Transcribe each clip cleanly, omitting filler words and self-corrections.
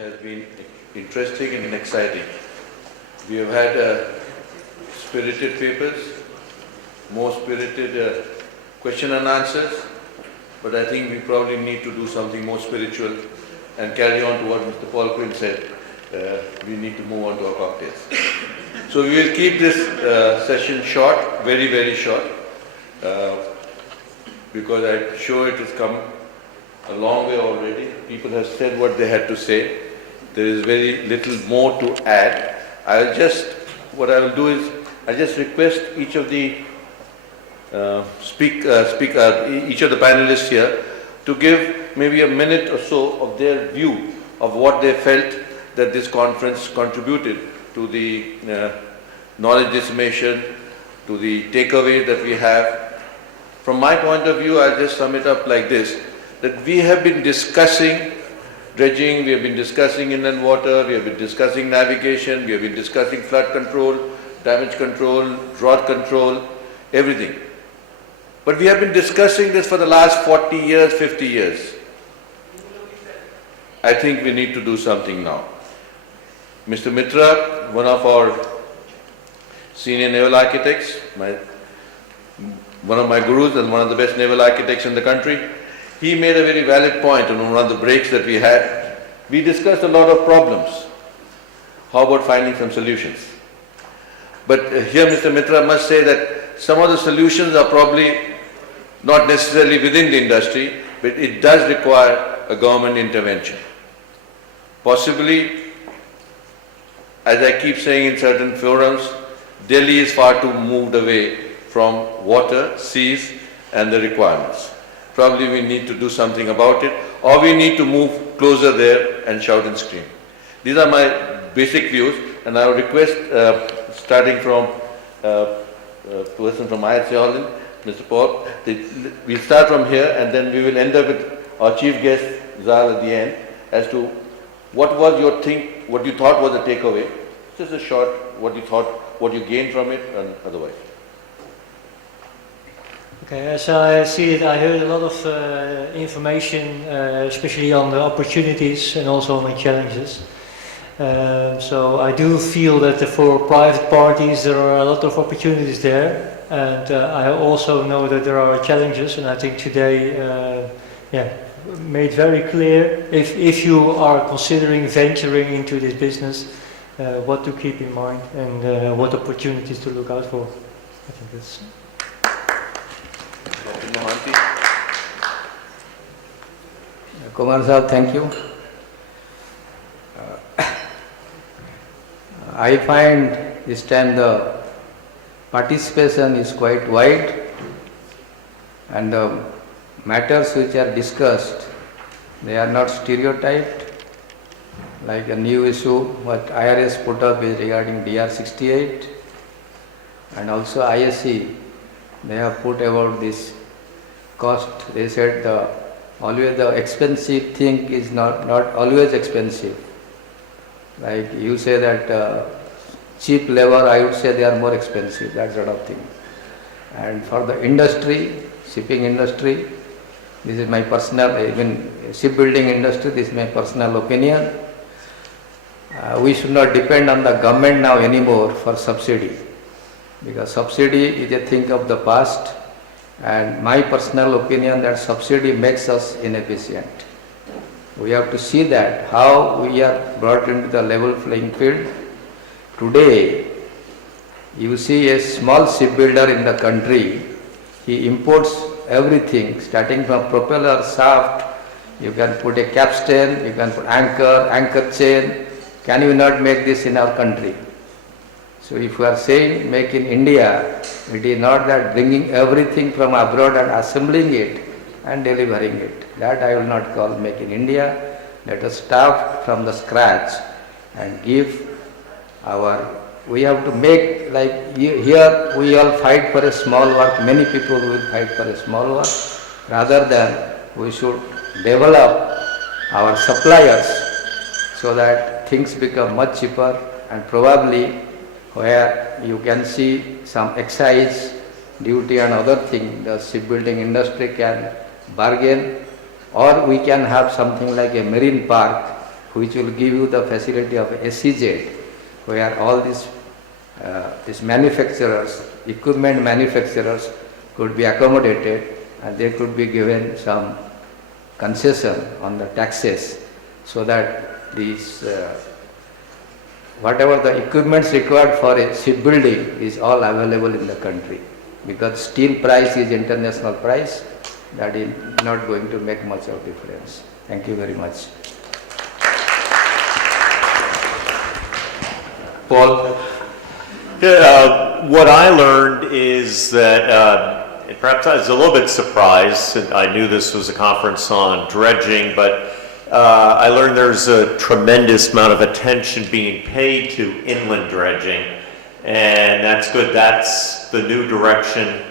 has been interesting and exciting. We have had spirited papers, more spirited question and answers, but I think we probably need to do something more spiritual and carry on to what Mr. Paul Quinn said. We need to move on to our cocktails. So we will keep this session short, very, very short, because I'm sure it has come a long way already. People have said what they had to say. There is very little more to add. What I will do is, I just request each of the each of the panelists here to give maybe a minute or so of their view of what they felt that this conference contributed to the knowledge dissemination, to the takeaway that we have. From my point of view, I'll just sum it up like this, that we have been discussing dredging, we have been discussing inland water, we have been discussing navigation, we have been discussing flood control, damage control, drought control, everything. But we have been discussing this for the last 40 years, 50 years. I think we need to do something now. Mr. Mitra, one of our senior naval architects, one of my gurus and one of the best naval architects in the country, he made a very valid point on one of the breaks that we had. We discussed a lot of problems. How about finding some solutions? But here Mr. Mitra must say that some of the solutions are probably not necessarily within the industry, but it does require a government intervention. Possibly, as I keep saying in certain forums, Delhi is far too moved away from water, seas and the requirements. Probably we need to do something about it, or we need to move closer there and shout and scream. These are my basic views, and I would request, starting from person from IHC Holland, Mr. Paul, we'll start from here and then we will end up with our chief guest, Zal, at the end, as to what was what you thought was the takeaway. Just a short, what you thought, what you gained from it, and otherwise. Okay, as I see it, I heard a lot of information, especially on the opportunities and also on the challenges. So I do feel that for private parties there are a lot of opportunities there, and I also know that there are challenges, and I think today made very clear if you are considering venturing into this business, what to keep in mind and what opportunities to look out for. I think that's... Kumar Sahab, thank you. I find this time the participation is quite wide, and the matters which are discussed, they are not stereotyped. Like a new issue what IRS put up is regarding DR68, and also ISC, they have put about this cost. They said always the expensive thing is not always expensive. Like you say that cheap labor, I would say they are more expensive, that sort of thing. And for the industry, shipping industry, this is my personal, even shipbuilding industry, this is my personal opinion. We should not depend on the government now anymore for subsidy, because subsidy is a thing of the past, and my personal opinion that subsidy makes us inefficient. We have to see that how we are brought into the level playing field. Today, you see a small shipbuilder in the country, he imports everything, starting from propeller, shaft, you can put a capstan, you can put anchor chain. Can you not make this in our country? So if you are saying make in India, it is not that bringing everything from abroad and assembling it and delivering it. That I will not call make in India. Let us start from the scratch and give we have to make, like here we all fight for a small work, many people will fight for a small work, rather than we should develop our suppliers so that things become much cheaper, and probably where you can see some excise duty and other thing, the shipbuilding industry can bargain, or we can have something like a marine park which will give you the facility of SEZ, where all these manufacturers, equipment manufacturers could be accommodated and they could be given some concession on the taxes so that these whatever the equipments required for a shipbuilding is all available in the country, because steel price is international price, that is not going to make much of difference. Thank you very much. Paul? What I learned is that, perhaps I was a little bit surprised, and I knew this was a conference on dredging, but I learned there's a tremendous amount of attention being paid to inland dredging, and that's good. That's the new direction.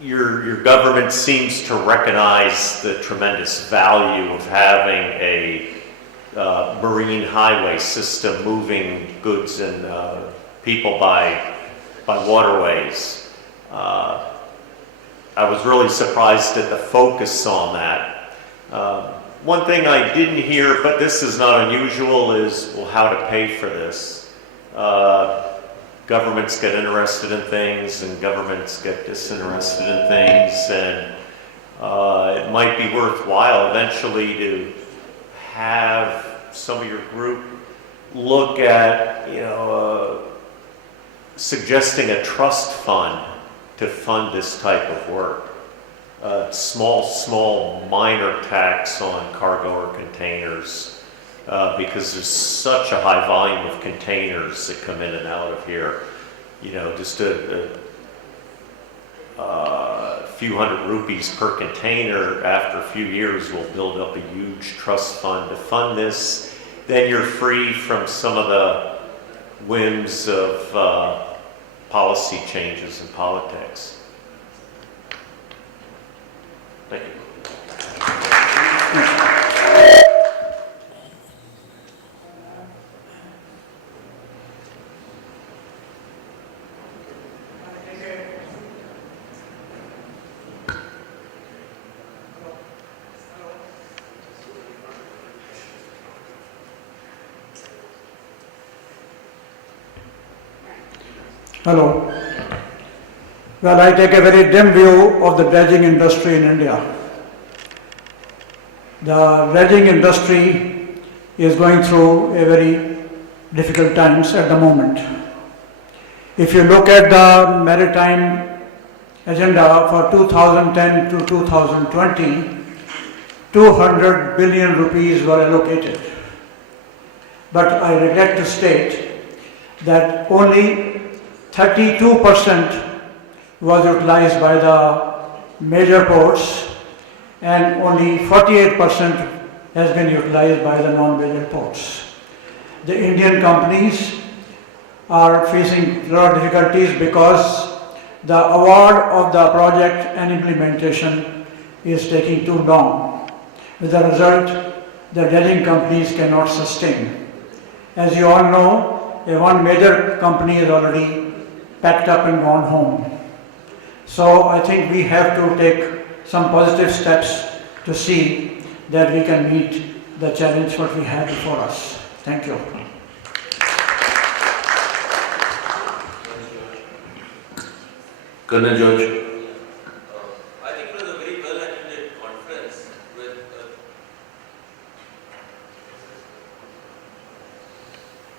Your government seems to recognize the tremendous value of having a marine highway system moving goods and people by waterways. I was really surprised at the focus on that. One thing I didn't hear, but this is not unusual, is, well, how to pay for this. Governments get interested in things and governments get disinterested in things, and it might be worthwhile eventually to have some of your group look at, suggesting a trust fund to fund this type of work. Small minor tax on cargo or containers, because there's such a high volume of containers that come in and out of here. Just a few hundred rupees per container after a few years will build up a huge trust fund to fund this. Then you're free from some of the whims of policy changes in politics. Thank you. Hello. Well, I take a very dim view of the dredging industry in India. The dredging industry is going through a very difficult times at the moment. If you look at the maritime agenda for 2010 to 2020, 200 billion rupees were allocated. But I regret to state that only 32% was utilized by the major ports and only 48% has been utilized by the non-major ports. The Indian companies are facing a lot of difficulties because the award of the project and implementation is taking too long. With the result, the dredging companies cannot sustain. As you all know, one major company is already packed up and gone home. So I think we have to take some positive steps to see that we can meet the challenge what we have before us. Thank you. Colonel George. I think it was a very well attended conference with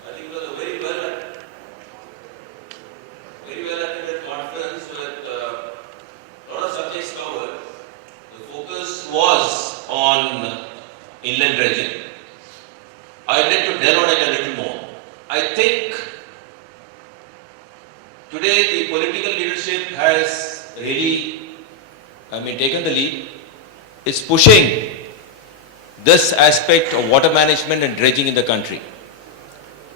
I think it was a very well attended conference with a lot of subjects covered. The focus was on inland dredging. I'd like to delve on it a little more. I think today the political leadership has really, taken the lead. It's pushing this aspect of water management and dredging in the country.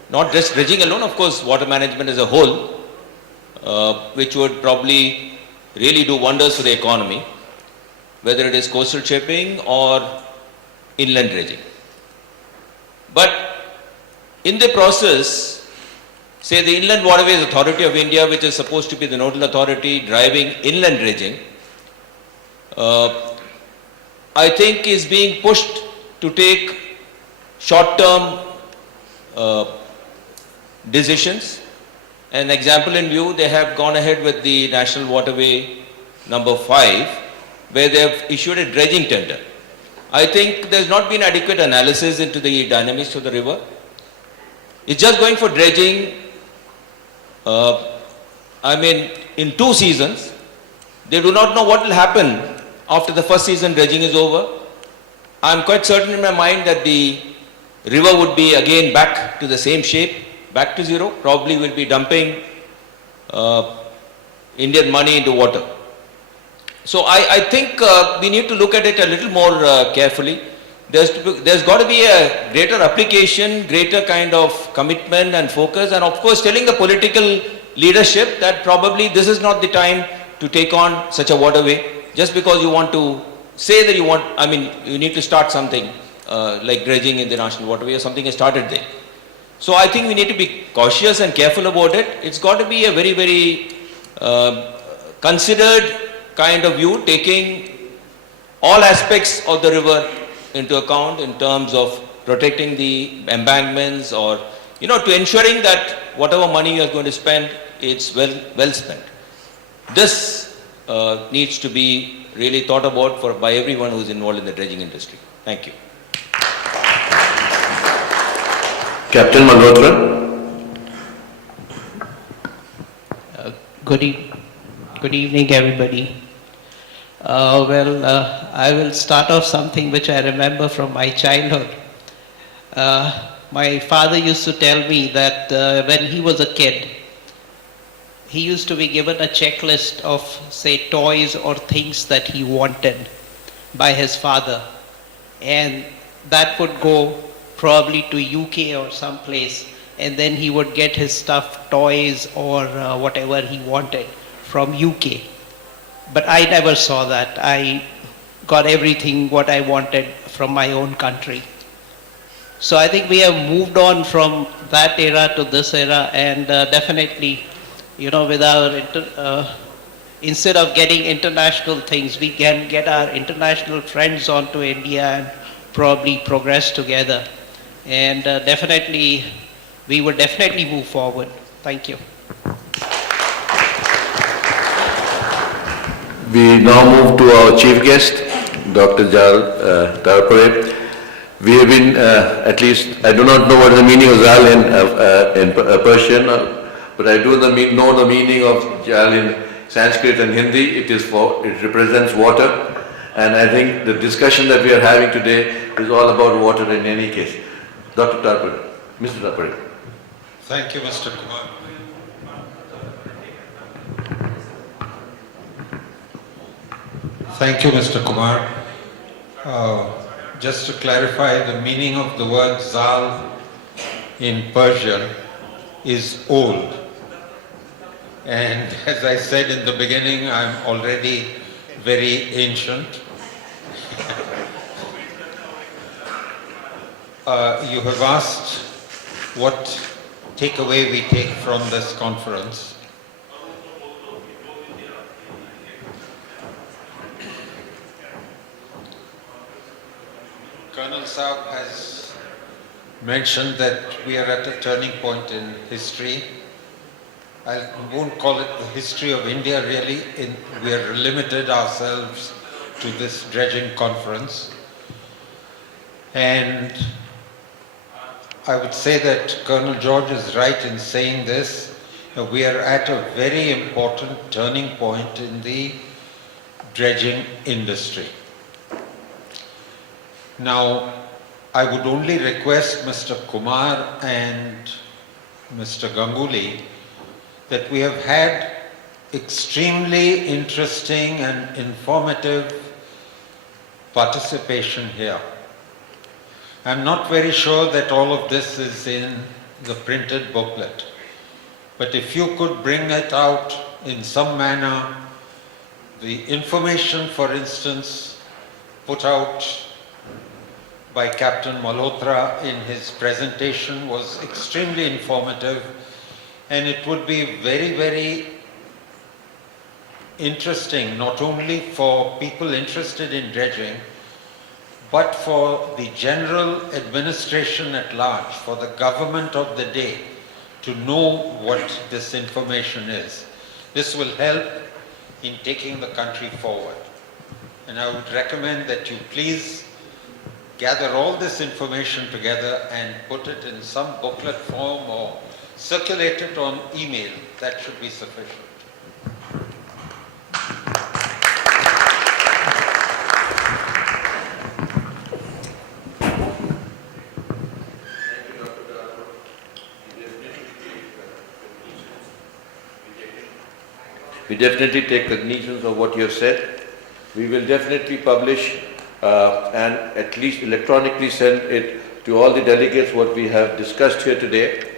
Not just dredging alone, of course, water management as a whole, which would probably really do wonders for the economy, whether it is coastal shaping or inland dredging. But in the process, say the Inland Waterways Authority of India, which is supposed to be the nodal authority driving inland dredging, I think is being pushed to take short-term decisions. An example in view, they have gone ahead with the National Waterway number 5, where they have issued a dredging tender. I think there's not been adequate analysis into the dynamics of the river. It's just going for dredging, in 2 seasons. They do not know what will happen after the first season dredging is over. I'm quite certain in my mind that the river would be again back to the same shape, back to zero. Probably will be dumping Indian money into water. So I think we need to look at it a little more carefully. There's got to be a greater application, greater kind of commitment and focus, and of course telling the political leadership that probably this is not the time to take on such a waterway, just because you want to say that you need to start something like dredging in the national waterway or something is started there. So I think we need to be cautious and careful about it. It's got to be a very, very considered kind of view, taking all aspects of the river into account in terms of protecting the embankments, or to ensuring that whatever money you are going to spend, it's well spent. This needs to be really thought about by everyone who is involved in the dredging industry. Thank you. Captain Malhotra. Good evening, everybody. I will start off something which I remember from my childhood. My father used to tell me that when he was a kid, he used to be given a checklist of, say, toys or things that he wanted by his father. And that would go probably to UK or someplace, and then he would get his stuffed toys or whatever he wanted from UK. But I never saw that. I got everything what I wanted from my own country. So I think we have moved on from that era to this era, and definitely, with our instead of getting international things, we can get our international friends onto India and probably progress together. And definitely, we would definitely move forward. Thank you. We now move to our chief guest, Dr. Jal Tarpare. We have been, at least, I do not know what is the meaning of Zal in Persian, but I do know the meaning of Jal in Sanskrit and Hindi. It represents water, and I think the discussion that we are having today is all about water in any case. Dr. Tarpare, Mr. Tarpare. Thank you, Mr. Kumar. Thank you, Mr. Kumar. Just to clarify, the meaning of the word Zal in Persian is old. And as I said in the beginning, I'm already very ancient. You have asked what takeaway we take from this conference. Colonel Saab has mentioned that we are at a turning point in history. I won't call it the history of India really. We are limited ourselves to this dredging conference. And I would say that Colonel George is right in saying this. We are at a very important turning point in the dredging industry. Now, I would only request Mr. Kumar and Mr. Ganguly that we have had extremely interesting and informative participation here. I'm not very sure that all of this is in the printed booklet, but if you could bring it out in some manner, the information, for instance, put out by Captain Malhotra in his presentation was extremely informative, and it would be very, very interesting, not only for people interested in dredging, but for the general administration at large, for the government of the day to know what this information is. This will help in taking the country forward. And I would recommend that you please gather all this information together and put it in some booklet form or circulate it on email. That should be sufficient. We definitely take cognizance of what you have said. We will definitely publish and at least electronically send it to all the delegates what we have discussed here today.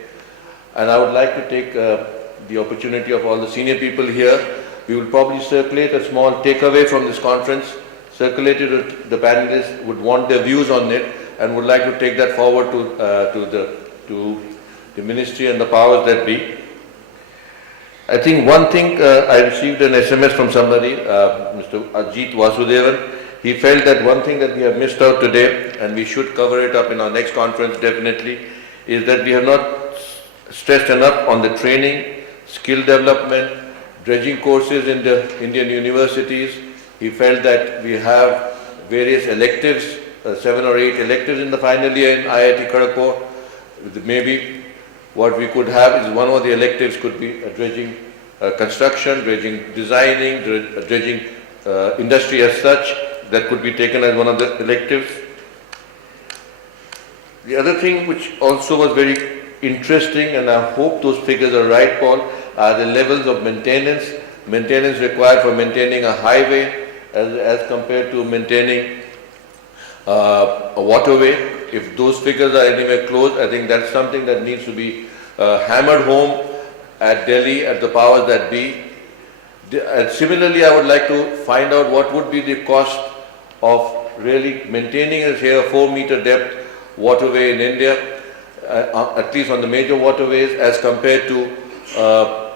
And I would like to take the opportunity of all the senior people here. We will probably circulate a small takeaway from this conference, circulate it to the panelists, would want their views on it and would like to take that forward to the ministry and the powers that be. I think one thing, I received an SMS from somebody, Mr. Ajit Vasudevan. He felt that one thing that we have missed out today, and we should cover it up in our next conference definitely, is that we have not stressed enough on the training, skill development, dredging courses in the Indian universities. He felt that we have various electives, 7 or 8 electives in the final year in IIT Kharagpur. Maybe what we could have is one of the electives could be dredging construction, dredging designing, dredging industry as such. That could be taken as one of the electives. The other thing which also was very interesting, and I hope those figures are right, Paul, are the levels of maintenance required for maintaining a highway as compared to maintaining a waterway. If those figures are anywhere close, I think that's something that needs to be hammered home at Delhi, at the powers that be. And similarly, I would like to find out what would be the cost of really maintaining a 4-meter depth waterway in India, at least on the major waterways, as compared to a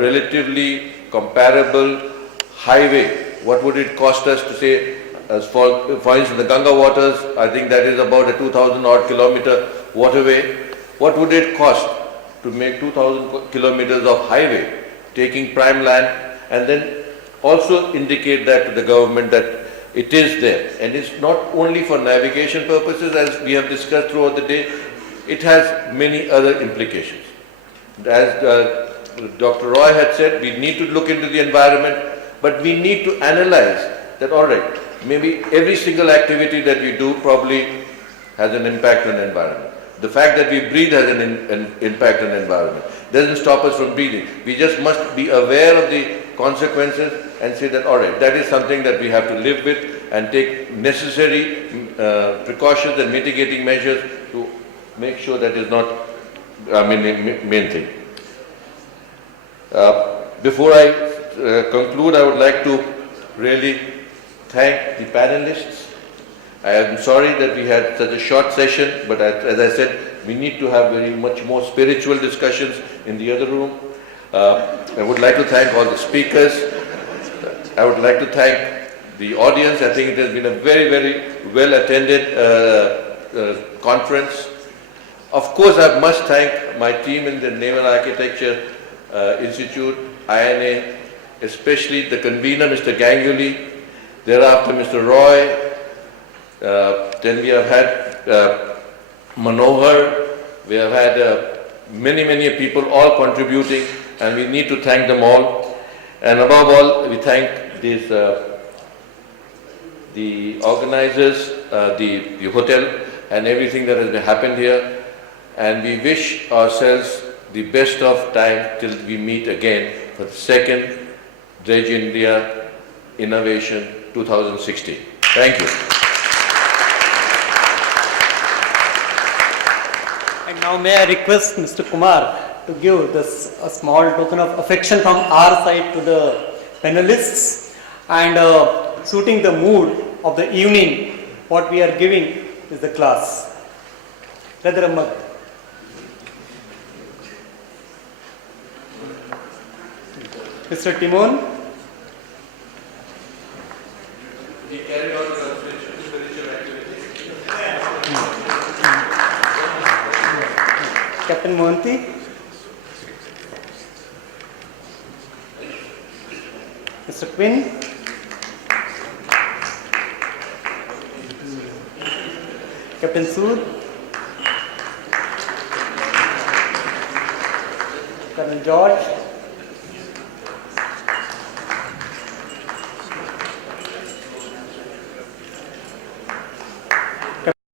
relatively comparable highway. What would it cost us to say, as for instance, the Ganga waters, I think that is about a 2,000 odd kilometer waterway. What would it cost to make 2,000 kilometers of highway, taking prime land, and then also indicate that to the government that it is there. And it's not only for navigation purposes, as we have discussed throughout the day, it has many other implications. As Dr. Roy had said, we need to look into the environment, but we need to analyze that, all right, maybe every single activity that we do probably has an impact on the environment. The fact that we breathe has an impact on the environment. Doesn't stop us from breathing. We just must be aware of the consequences and say that, all right, that is something that we have to live with and take necessary precautions and mitigating measures to make sure that is not, main thing. Before I conclude, I would like to really thank the panelists. I am sorry that we had such a short session, but as I said, we need to have very much more spiritual discussions in the other room. I would like to thank all the speakers. I would like to thank the audience. I think it has been a very, very well attended conference. Of course, I must thank my team in the Naval Architecture Institute, INA, especially the convener, Mr. Ganguly, thereafter Mr. Roy, then we have had Manohar, we have had many people all contributing, and we need to thank them all. And above all, we thank these, the organizers, the hotel, and everything that has happened here. And we wish ourselves the best of time till we meet again for the second Dredge India Innovation 2016. Thank you. And now may I request Mr. Kumar to give this a small token of affection from our side to the panelists, and suiting the mood of the evening, what we are giving is the class. Radharamma. Mr. Timon. He carried on the conversation. Captain Mohanty, Mr. Quinn, Captain Sood, Colonel George,